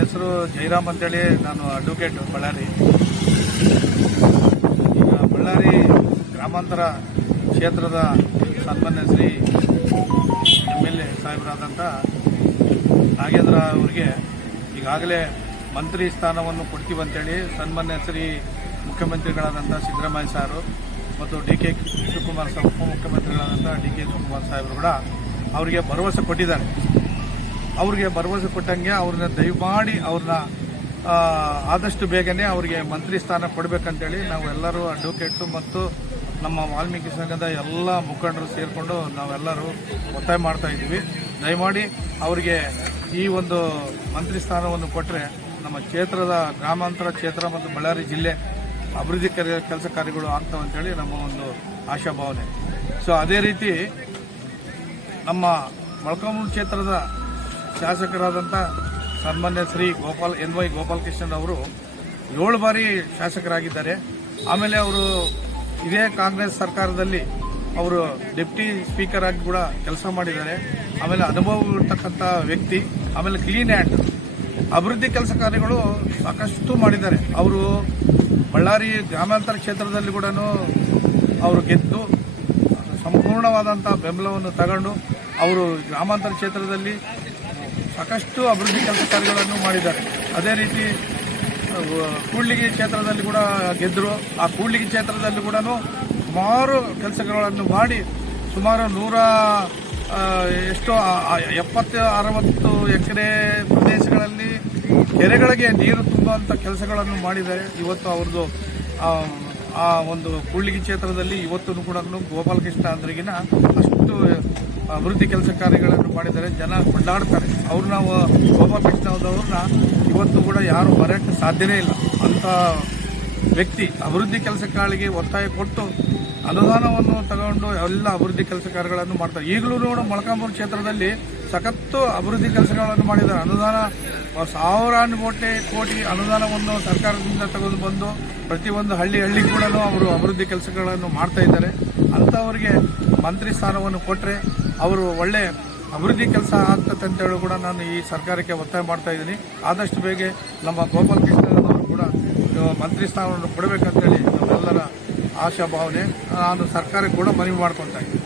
ಹೆಸರು ಜೈರಾಮ್ ಅಂತೇಳಿ, ನಾನು ಅಡ್ವೊಕೇಟ್ ಬಳ್ಳಾರಿ. ಈಗ ಬಳ್ಳಾರಿ ಗ್ರಾಮಾಂತರ ಕ್ಷೇತ್ರದ ಸನ್ಮಾನ್ಯ ಶ್ರೀ ಎಂ ಎಲ್ ಎ ಸಾಹೇಬರಾದಂಥ ನಾಗೇಂದ್ರ ಅವರಿಗೆ ಈಗಾಗಲೇ ಮಂತ್ರಿ ಸ್ಥಾನವನ್ನು ಕೊಡ್ತೀವಂತೇಳಿ ಸನ್ಮಾನ್ಯ ಶ್ರೀ ಮುಖ್ಯಮಂತ್ರಿಗಳಾದಂಥ ಸಿದ್ದರಾಮಯ್ಯ ಸಾರು ಮತ್ತು ಡಿ ಕೆ ಶಿವಕುಮಾರ್ ಸಾಹೇಬ್ ಉಪಮುಖ್ಯಮಂತ್ರಿಗಳಾದಂಥ ಡಿ ಕೆ ಶಿವಕುಮಾರ್ ಸಾಹೇಬರು ಕೂಡ ಅವರಿಗೆ ಭರವಸೆ ಕೊಟ್ಟಿದ್ದಾರೆ. ಅವ್ರಿಗೆ ಭರವಸೆ ಕೊಟ್ಟಂಗೆ ಅವ್ರನ್ನ ದಯಮಾಡಿ ಅವ್ರನ್ನ ಆದಷ್ಟು ಬೇಗನೆ ಅವರಿಗೆ ಮಂತ್ರಿ ಸ್ಥಾನ ಕೊಡಬೇಕಂತೇಳಿ ನಾವು ಎಲ್ಲರೂ ಅಡ್ವೊಕೇಟ್ಸು ಮತ್ತು ನಮ್ಮ ವಾಲ್ಮೀಕಿ ಸಂಘದ ಎಲ್ಲ ಮುಖಂಡರು ಸೇರಿಕೊಂಡು ನಾವೆಲ್ಲರೂ ಒತ್ತಾಯ ಮಾಡ್ತಾ ಇದ್ದೀವಿ. ದಯಮಾಡಿ ಅವರಿಗೆ ಈ ಒಂದು ಮಂತ್ರಿ ಸ್ಥಾನವನ್ನು ಕೊಟ್ಟರೆ ನಮ್ಮ ಕ್ಷೇತ್ರದ ಗ್ರಾಮಾಂತರ ಕ್ಷೇತ್ರ ಮತ್ತು ಬಳ್ಳಾರಿ ಜಿಲ್ಲೆ ಅಭಿವೃದ್ಧಿ ಕಾರ್ಯ- ಕೆಲಸ ಕಾರ್ಯಗಳು ಆಗ್ತಾವೆ ಅಂತೇಳಿ ನಮ್ಮ ಒಂದು ಆಶಾಭಾವನೆ. ಸೊ ಅದೇ ರೀತಿ ನಮ್ಮ ಮೊಳಕಾಮೂರು ಕ್ಷೇತ್ರದ ಶಾಸಕರಾದಂಥ ಸನ್ಮಾನ್ಯ ಶ್ರೀ ಗೋಪಾಲ್ ಎನ್ ವೈ ಗೋಪಾಲಕೃಷ್ಣನ್ ಅವರು ಏಳು ಬಾರಿ ಶಾಸಕರಾಗಿದ್ದಾರೆ. ಆಮೇಲೆ ಅವರು ಇದೇ ಕಾಂಗ್ರೆಸ್ ಸರ್ಕಾರದಲ್ಲಿ ಅವರು ಡೆಪ್ಟಿ ಸ್ಪೀಕರ್ ಆಗಿ ಕೂಡ ಕೆಲಸ ಮಾಡಿದ್ದಾರೆ. ಆಮೇಲೆ ಅನುಭವ ಇರ್ತಕ್ಕಂಥ ವ್ಯಕ್ತಿ, ಆಮೇಲೆ ಕ್ಲೀನ್ ಆ್ಯಂಡ್ ಅಭಿವೃದ್ಧಿ ಕೆಲಸ ಕಾರ್ಯಗಳು ಸಾಕಷ್ಟು ಮಾಡಿದ್ದಾರೆ. ಅವರು ಬಳ್ಳಾರಿ ಗ್ರಾಮಾಂತರ ಕ್ಷೇತ್ರದಲ್ಲಿ ಕೂಡ ಅವರು ಗೆದ್ದು ಸಂಪೂರ್ಣವಾದಂಥ ಬೆಂಬಲವನ್ನು ತಗೊಂಡು ಅವರು ಗ್ರಾಮಾಂತರ ಕ್ಷೇತ್ರದಲ್ಲಿ ಸಾಕಷ್ಟು ಅಭಿವೃದ್ಧಿ ಕೆಲಸ ಕಾರ್ಯಗಳನ್ನು ಮಾಡಿದ್ದಾರೆ. ಅದೇ ರೀತಿ ಕೂಡ್ಲಿಗಿ ಕ್ಷೇತ್ರದಲ್ಲಿ ಕೂಡ ಗೆದ್ದರು ಆ ಕೂಡ್ಲಿಗಿ ಕ್ಷೇತ್ರದಲ್ಲಿ ಕೂಡ ಸುಮಾರು ಕೆಲಸಗಳನ್ನು ಮಾಡಿ ಸುಮಾರು ನೂರ ಎಷ್ಟೋ ಎಪ್ಪತ್ತು, ಅರವತ್ತು ಎಕರೆ ಪ್ರದೇಶಗಳಲ್ಲಿ ಕೆರೆಗಳಿಗೆ ನೀರು ತುಂಬುವಂಥ ಕೆಲಸಗಳನ್ನು ಮಾಡಿದ್ದಾರೆ. ಇವತ್ತು ಅವ್ರದ್ದು ಆ ಒಂದು ಕೂಡ್ಲಿಗಿ ಕ್ಷೇತ್ರದಲ್ಲಿ ಇವತ್ತು ಕೂಡ ಗೋಪಾಲಕೃಷ್ಣ ಅಂದ್ರಿಗಿನ ಅಷ್ಟು ಅಭಿವೃದ್ಧಿ ಕೆಲಸ ಕಾರ್ಯಗಳನ್ನು ಮಾಡಿದರೆ ಜನ ಕೊಂಡಾಡ್ತಾರೆ. ಅವ್ರು ನಾವು ಕೋಪ ಅವ್ರನ್ನ ಇವತ್ತು ಕೂಡ ಯಾರು ಬರೋಕ್ಕೆ ಸಾಧ್ಯನೇ ಇಲ್ಲ. ಅಂತ ವ್ಯಕ್ತಿ ಅಭಿವೃದ್ಧಿ ಕೆಲಸ ಕಾರ್ಯಗಳಿಗೆ ಒತ್ತಾಯ ಕೊಟ್ಟು ಅನುದಾನವನ್ನು ತಗೊಂಡು ಎಲ್ಲ ಅಭಿವೃದ್ಧಿ ಕೆಲಸ ಕಾರ್ಯಗಳನ್ನು ಮಾಡ್ತಾರೆ. ಈಗಲೂ ಕೂಡ ಮೊಳಕಾಂಬೂರು ಕ್ಷೇತ್ರದಲ್ಲಿ ಸಖತ್ತು ಅಭಿವೃದ್ಧಿ ಕೆಲಸಗಳನ್ನು ಮಾಡಿದ್ದಾರೆ. ಅನುದಾನ ಸಾವಿರಾರು ಕೋಟಿ ಕೋಟಿ ಅನುದಾನವನ್ನು ಸರ್ಕಾರದಿಂದ ತೆಗೆದು ಬಂದು ಪ್ರತಿಯೊಂದು ಹಳ್ಳಿ ಹಳ್ಳಿ ಕೂಡ ಅವರು ಅಭಿವೃದ್ಧಿ ಕೆಲಸಗಳನ್ನು ಮಾಡ್ತಾ ಇದ್ದಾರೆ. ಅಂಥವರಿಗೆ ಮಂತ್ರಿ ಸ್ಥಾನವನ್ನು ಕೊಟ್ಟರೆ ಅವರು ಒಳ್ಳೆ ಅಭಿವೃದ್ಧಿ ಕೆಲಸ ಆಗ್ತದೆ ಅಂತೇಳಿ ಕೂಡ ನಾನು ಈ ಸರ್ಕಾರಕ್ಕೆ ಒತ್ತಾಯ ಮಾಡ್ತಾ ಇದ್ದೀನಿ. ಆದಷ್ಟು ಬೇಗ ನಮ್ಮ ಗೋಪಾಲ್ ಅವರು ಕೂಡ ಮಂತ್ರಿ ಸ್ಥಾನವನ್ನು ಕೊಡಬೇಕಂತೇಳಿ ನಮ್ಮೆಲ್ಲರ ಆಶಾಭಾವನೆ. ನಾನು ಸರ್ಕಾರಕ್ಕೆ ಕೂಡ ಮನವಿ ಮಾಡ್ಕೊತಾ ಇದ್ದೀನಿ.